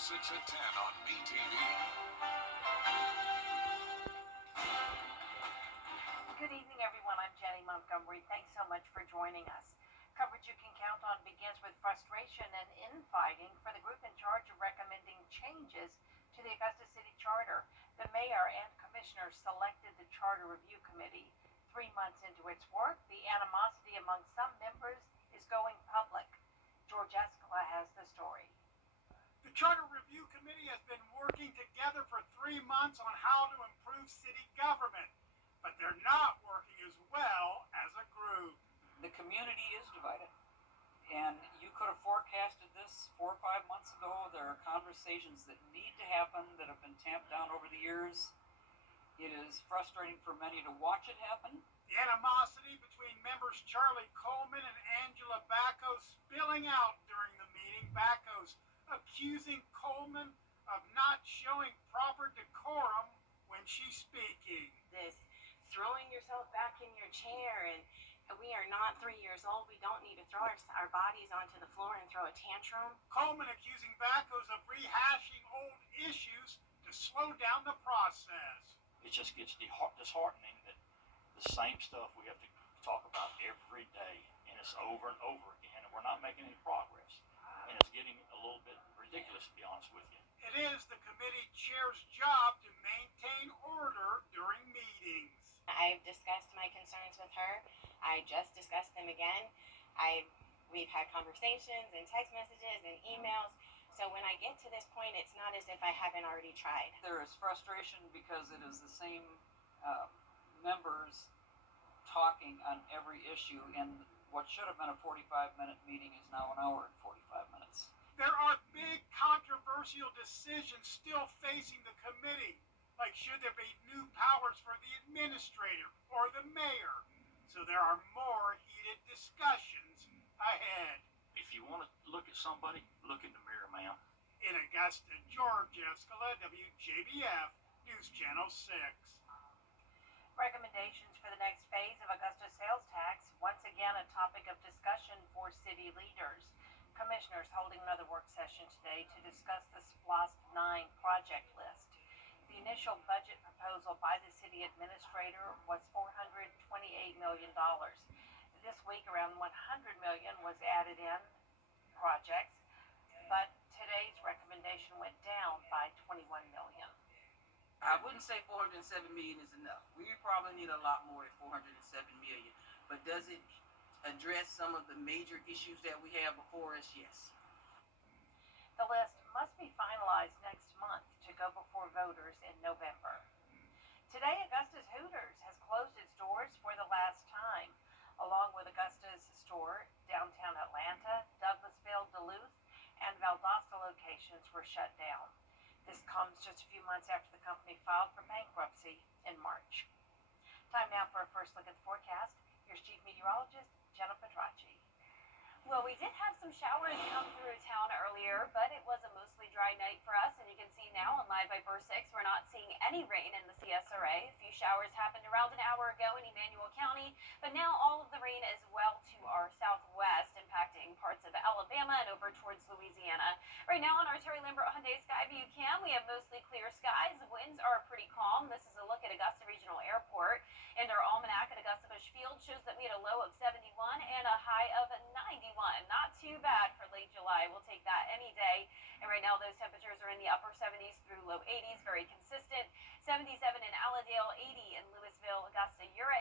6 at 10 on BTV. Good evening, everyone. I'm Jenny Montgomery. Thanks so much for joining us. Coverage you can count on begins with frustration and infighting for the group in charge of recommending changes to the Augusta City Charter. The mayor and commissioners selected the Charter Review Committee. 3 months into its work, the animosity among some members is going public. George Escala has the story. The Charter Review Committee has been working together for 3 months on how to improve city government, but they're not working as well as a group. The community is divided, and you could have forecasted this 4 or 5 months ago. There are conversations that need to happen that have been tamped down over the years. It is frustrating for many to watch it happen. The animosity between members Charlie Coleman and Angela Backos spilling out during the meeting. Backos accusing Coleman of not showing proper decorum when she's speaking. This throwing yourself back in your chair, and we are not 3 years old. We don't need to throw our bodies onto the floor and throw a tantrum. Coleman accusing Backos of rehashing old issues to slow down the process. It just gets disheartening that the same stuff we have to talk about every day, and it's over and over again, and we're not making any progress. And it's getting a little bit ridiculous, to be honest with you. It is the committee chair's job to maintain order during meetings. I've discussed my concerns with her. I just discussed them again. We've had conversations and text messages and emails. So when I get to this point, it's not as if I haven't already tried. There is frustration because it is the same members talking on every issue, and what should have been a 45-minute meeting is now an hour and 45 minutes. There are big controversial decisions still facing the committee, like should there be new powers for the administrator or the mayor. So there are more heated discussions ahead. If you want to look at somebody, look in the mirror, ma'am. In Augusta, George Escala, WJBF, News Channel 6. Recommendations for the next phase of Augusta sales tax, once again a topic of discussion for city leaders. Commissioners holding another work session today to discuss the SPLOST 9 project list. The initial budget proposal by the city administrator was $428 million. This week, around $100 million was added in projects, but today's recommendation went down by $21 million. I wouldn't say 407 million is enough. We probably need a lot more than 407 million. But does it address some of the major issues that we have before us? Yes. The list must be finalized next month to go before voters in November. Today, Augusta's Hooters has closed its doors for the last time, along with Augusta's store, downtown Atlanta, Douglasville, Duluth, and Valdosta locations were shut down. This comes just a few months after the company filed for bankruptcy in March. Time now for a first look at the forecast. Here's Chief Meteorologist Jenna Petracci. Well, we did have some showers come through town earlier, but it was a mostly dry night for us, and you can see now on Live by Burr 6, we're not seeing any rain in the CSRA. A few showers happened around an hour ago in Emmanuel County, but now all of the rain is well to our southwest, impacting parts of Alabama and over towards Louisiana. Right now on our Terry Lambert Hyundai Skyview cam, we have mostly clear skies. The winds are pretty calm. This is a look at Augusta Regional Airport, and our almanac at Augusta Busch Field shows that we had a low of 71 and a high of 91. Not too bad for late July. We'll take that any day. And right now those temperatures are in the upper 70s through low 80s, very consistent. 77 in Allendale, 80 in Louisville, Augusta, Ura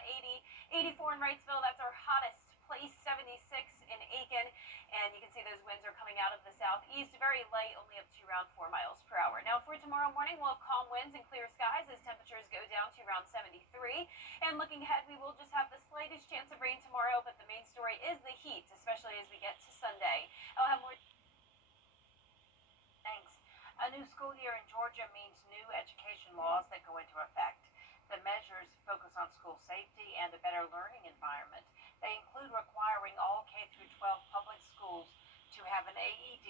80, 84 in Wrightsville. That's our hottest place, 76 in Aiken. And you can see those winds are coming out of the southeast, very light, only up to around 4 miles per hour. Now for tomorrow morning, we'll have calm winds and clear skies as temperatures go down to around 73. And looking ahead, we will just have the slightest chance of rain tomorrow, but the main story is the heat, especially as we get to Sunday. I'll have more. Thanks. A new school year in Georgia means new education laws that go into effect. The measures focus on school safety and a better learning environment. They include requiring all K-12 public schools to have an AED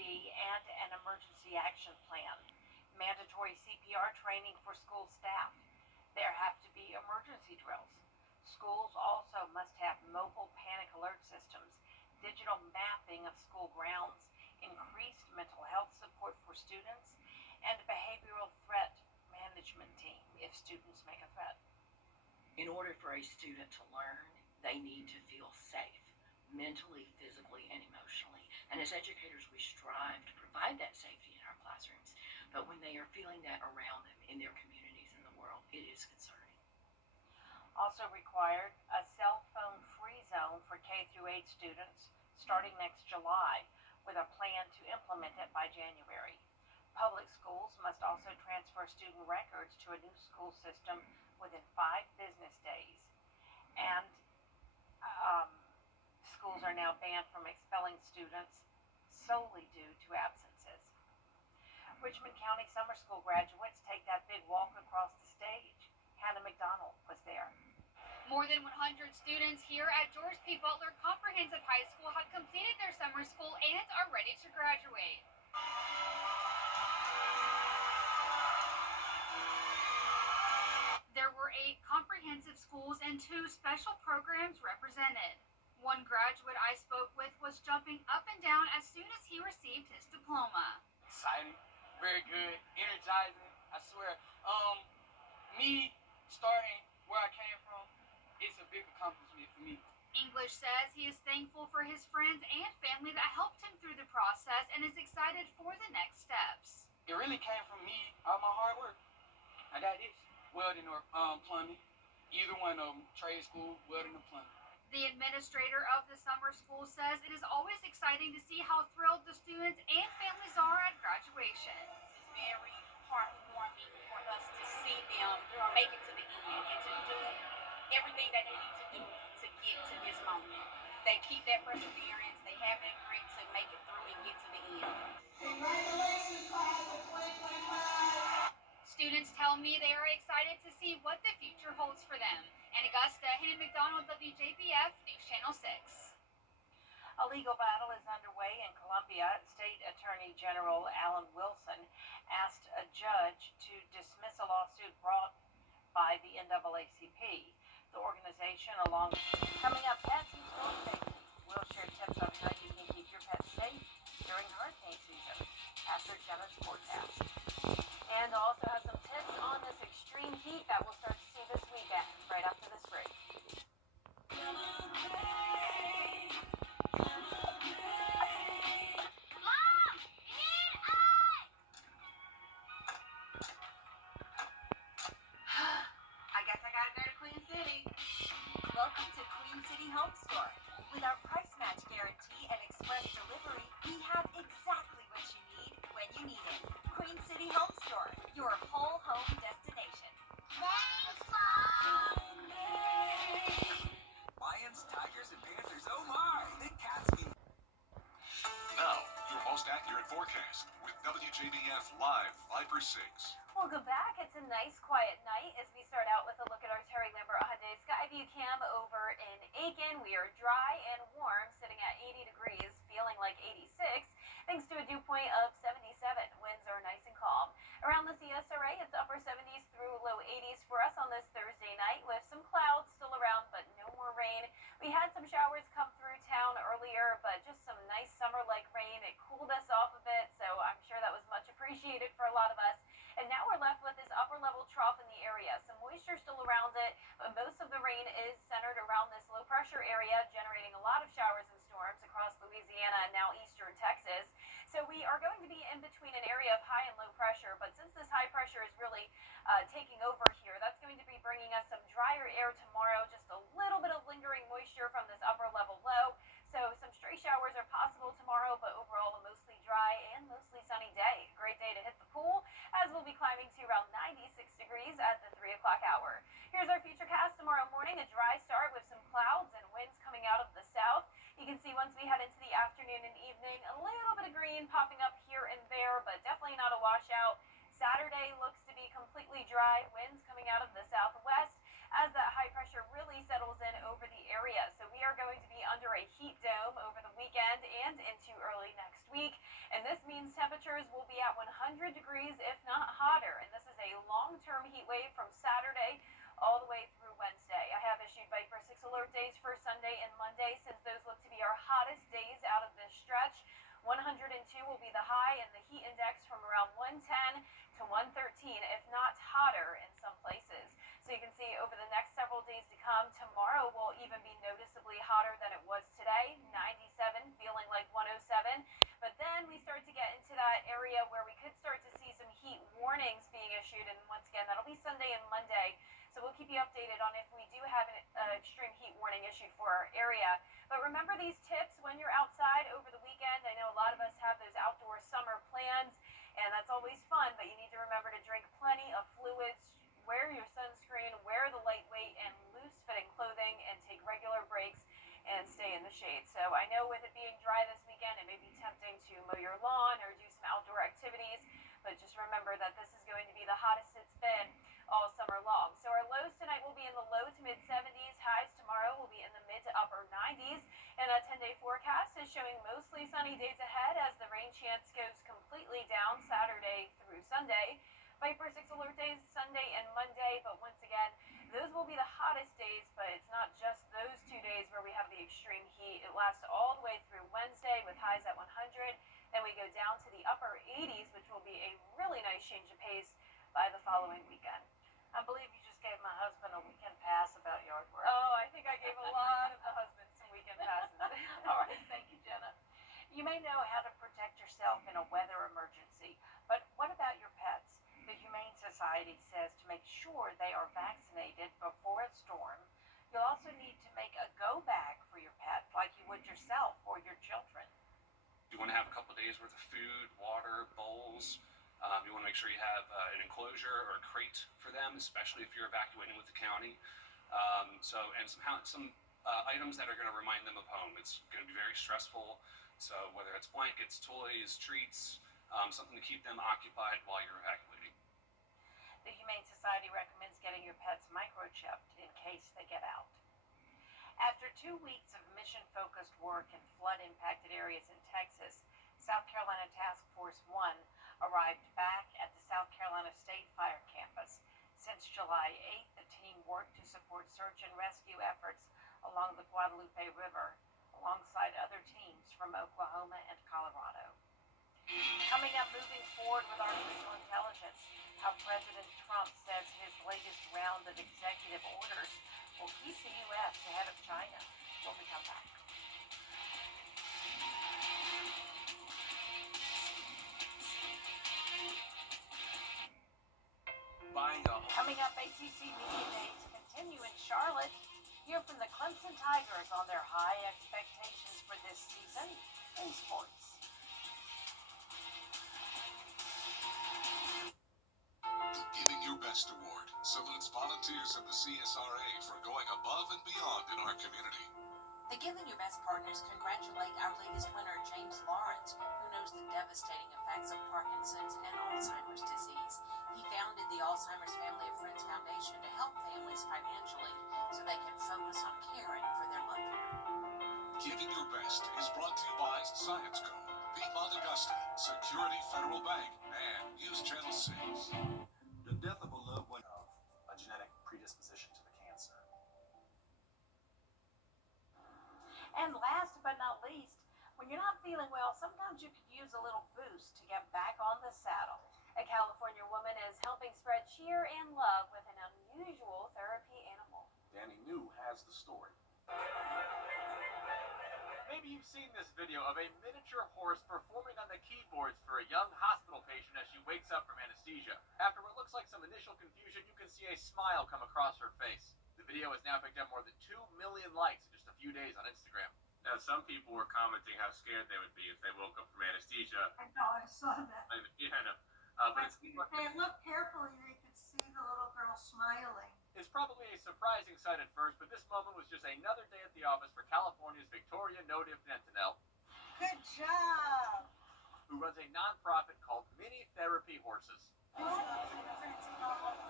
and an emergency action plan, mandatory CPR training for school staff. There have to be emergency drills. Schools also must have mobile panic alert systems, digital mapping of school grounds, increased mental health support for students, and a behavioral threat management team if students make a threat. In order for a student to learn, they need to feel safe, mentally, physically, and emotionally. And as educators, we strive to provide that safety in our classrooms. But when they are feeling that around them, in their communities, in the world, it is concerning. Also required a cell phone free zone for K through 8 students starting next July, with a plan to implement it by January. Public schools must also transfer student records to a new school system within 5 business days. And schools are now banned from expelling students solely due to absences. Richmond County summer school graduates take that big walk across the stage. Hannah McDonald was there. More than 100 students here at George P. Butler Comprehensive High School have completed their summer school and are ready to graduate. There were 8 comprehensive schools and 2 special programs represented. One graduate I spoke with was jumping up and down as soon as he received his diploma. Exciting, very good, energizing, I swear. Me starting where I came from, it's a big accomplishment for me. English says he is thankful for his friends and family that helped him through the process and is excited for the next steps. It really came from me, all my hard work. I got this, welding or plumbing, either one of them, trade school, welding or plumbing. The administrator of the summer school says it is always exciting to see how thrilled the students and families are at graduation. It's very heartwarming for us to see them make it to the end and to do everything that they need to do to get to this moment. They keep that perseverance, they have that grit to make it through and get to the end. Congratulations, class of 2025. Students tell me they are excited to see what the future holds for them. In Augusta, Hannah McDonald, WJBF, News Channel 6. A legal battle is underway in Columbia. State Attorney General Alan Wilson asked a judge to dismiss a lawsuit brought by the NAACP. The organization, along coming up pets and storm safety. We'll share tips on how you can keep your pets safe during hurricane season after Jenna's forecast. And also have some tips on this extreme heat that we'll start to see this weekend, right after this break. I guess I gotta go to Queen City. Welcome to Queen City Home Store. With our price match guarantee and express delivery, we have exactly what you need when you need it. Queen City Home Store, your whole home destination. Thanks, Mom. Lions, tigers, and panthers, oh my! The cats mean. Now, your most accurate forecast with WJBF Live 5/6. Welcome back. It's a nice, quiet night as we start out with a look at our Terry Lambert Hyundai Skyview Cam over in Aiken. We are dry and warm, sitting at 80 degrees, feeling like 86, thanks to a dew point of 77. Winds are nice and calm. Around the CSRA, it's upper 70s through low 80s for us on this Thursday night, with some clouds still around, but no more rain. We had some showers come through town earlier, but just some nice summer-like rain. It cooled us off a bit, so I'm sure that was much appreciated for a lot of us. And now we're left with this upper-level trough in the area. Some moisture still around it, but most of the rain is centered around this low-pressure area, generating a lot of showers and storms across Louisiana and now eastern Texas. So we are going to be in between an area of high and low pressure, but since this high pressure is really taking over here, that's going to be bringing us some drier air tomorrow, just a little bit of lingering moisture from this upper-level low. So some stray showers are possible tomorrow, but overall a mostly dry and mostly sunny day. A great day to hit the pool, as we'll be climbing to around 96 degrees at the 3 o'clock hour. Here's our futurecast tomorrow morning. A dry start with some clouds and winds coming out of the south. You can see once we head into the afternoon and evening, a little bit of green popping up here and there, but definitely not a washout. Saturday looks to be completely dry, winds coming out of the southwest as that high pressure really settles in over the area. So we are going to be under a heat dome over the weekend and into early next week. And this means temperatures will be at 100 degrees, if not hotter. And this is a long-term heat wave from Saturday all the way through Wednesday. I have issued Viper 6 alert days for Sunday and Monday, since those look to be our hottest days out of this stretch. 102 will be the high, and the heat index from around 110 come. Tomorrow will even be noticeably hotter than it was today, 97, feeling like 107. But then we start to get into that area where we could start to see some heat warnings being issued. And once again, that'll be Sunday and Monday. So we'll keep you updated on if we do have an extreme heat warning issued for our area. But remember these tips when you're outside over the weekend. I know a lot of us have those outdoor summer plans, and that's always fun, but you need to remember to drink plenty of fluids, wear your sunscreen, wear the lightweight and loose-fitting clothing, and take regular breaks and stay in the shade. So I know with it being dry this weekend, it may be tempting to mow your lawn or do some outdoor activities, but just remember that this is going to be the hottest it's been all summer long. So our lows tonight will be in the low to mid 70s. Highs tomorrow will be in the mid to upper 90s. And a 10-day forecast is showing mostly sunny days ahead as the rain chance goes completely down Saturday through Sunday. Viper 6 alert days Sunday and Monday, but once again, those will be the hottest days, but it's not just those 2 days where we have the extreme heat. It lasts all the way through Wednesday with highs at 100. Then we go down to the upper 80s, which will be a really nice change of pace by the following weekend. I believe you just gave my husband a weekend pass about yard work. Oh, I think I gave a lot of the husbands some weekend passes. All right, thank you, Jenna. You may know how to protect yourself in a weather emergency, but what about your pets? The Humane Society says to make sure they are vaccinated before a storm. You'll also need to make a go bag for your pet like you would yourself or your children. You want to have a couple days worth of food, water, bowls. You want to make sure you have an enclosure or a crate for them, especially if you're evacuating with the county. And some items that are going to remind them of home. It's going to be very stressful. So whether it's blankets, toys, treats, something to keep them occupied while you're evacuating. The Humane Society recommends getting your pets microchipped in case they get out. After 2 weeks of mission-focused work in flood-impacted areas in Texas, South Carolina Task Force 1 arrived back at the South Carolina State Fire Campus. Since July 8th, the team worked to support search and rescue efforts along the Guadalupe River, alongside other teams from Oklahoma and Colorado. Coming up, moving forward with artificial intelligence, how President Trump says his latest round of executive orders will keep the U.S. ahead of China when we come back. Coming up, ACC Media Day to continue in Charlotte. Hear from the Clemson Tigers on their high expectations for this season in sports. The Giving Your Best Award salutes volunteers in the CSRA for going above and beyond in our community. The Giving Your Best partners congratulate our latest winner, James Lawrence, who knows the devastating effects of Parkinson's and Alzheimer's disease. He founded the Alzheimer's Family of Friends Foundation to help families financially so they can focus on caring for their loved one. Giving Your Best is brought to you by Science Co., Piedmont Augusta, Security Federal Bank, and News Channel 6. The death of a loved one of a genetic predisposition to the cancer. And last but not least, when you're not feeling well, sometimes you could use a little boost to get back on the saddle. A California woman is helping spread cheer and love with an unusual therapy animal. Danny New has the story. Maybe you've seen this video of a miniature horse performing on the keyboards for a young hospital patient as she wakes up from anesthesia. After what looks like some initial confusion, you can see a smile come across her face. The video has now picked up more than 2 million likes in just a few days on Instagram. Now, some people were commenting how scared they would be if they woke up from anesthesia. I know, I saw that. Yeah, I know. But If they looked carefully, they could see the little girl smiling. It's probably a surprising sight at first, but this moment was just another day at the office for California's Victoria Notif-Nentinel, Good job. who runs a nonprofit called Mini Therapy Horses.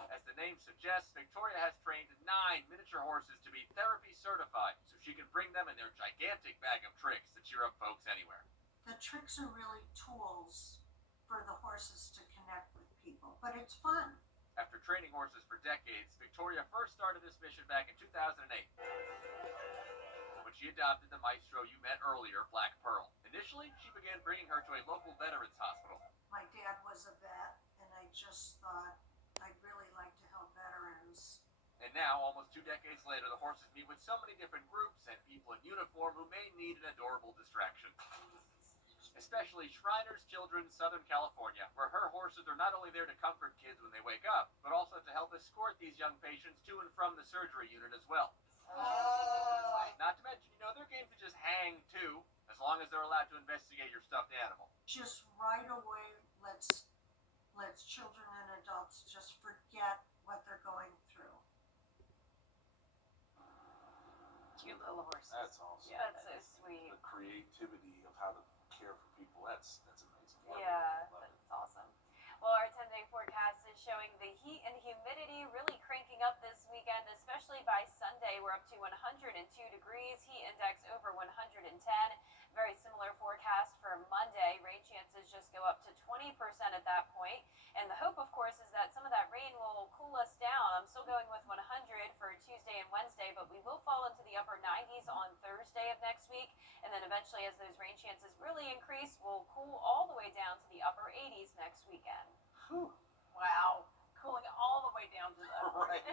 As the name suggests, Victoria has trained 9 miniature horses to be therapy certified, so she can bring them in their gigantic bag of tricks to cheer up folks anywhere. The tricks are really tools for the horses to connect with people, but it's fun. After training horses for decades, Victoria first started this mission back in 2008, when she adopted the maestro you met earlier, Black Pearl. Initially, she began bringing her to a local veterans hospital. My dad was a vet, and I just thought I'd really like to help veterans. And And now, almost 2 decades later, the horses meet with so many different groups and people in uniform who may need an adorable distraction. Especially Shriners Children's Southern California, where her horses are not only there to comfort kids when they wake up, but also to help escort these young patients to and from the surgery unit as well. Not to mention, they're game to just hang too, as long as they're allowed to investigate your stuffed animal. Just right away, let's children and adults just forget what they're going through. Cute little horses. That's awesome. Yeah, that's so sweet. The creativity of how to care for people, that's amazing. Yeah, that's awesome. Well, our 10-day forecast is showing the heat and humidity really cranking up this weekend, especially by Sunday. We're up to 102 degrees, heat index over 110. Very similar forecast for Monday. Rain chances just go up to 20% at that point. And the hope, of course, is that some of that rain will cool us down. I'm still going with 100 for Tuesday and Wednesday, but we will fall into the upper 90s on Thursday of next week. And then eventually, as those rain chances really increase, we'll cool all the way down to the upper 80s next weekend. Wow. Cooling all the way down to the upper Right.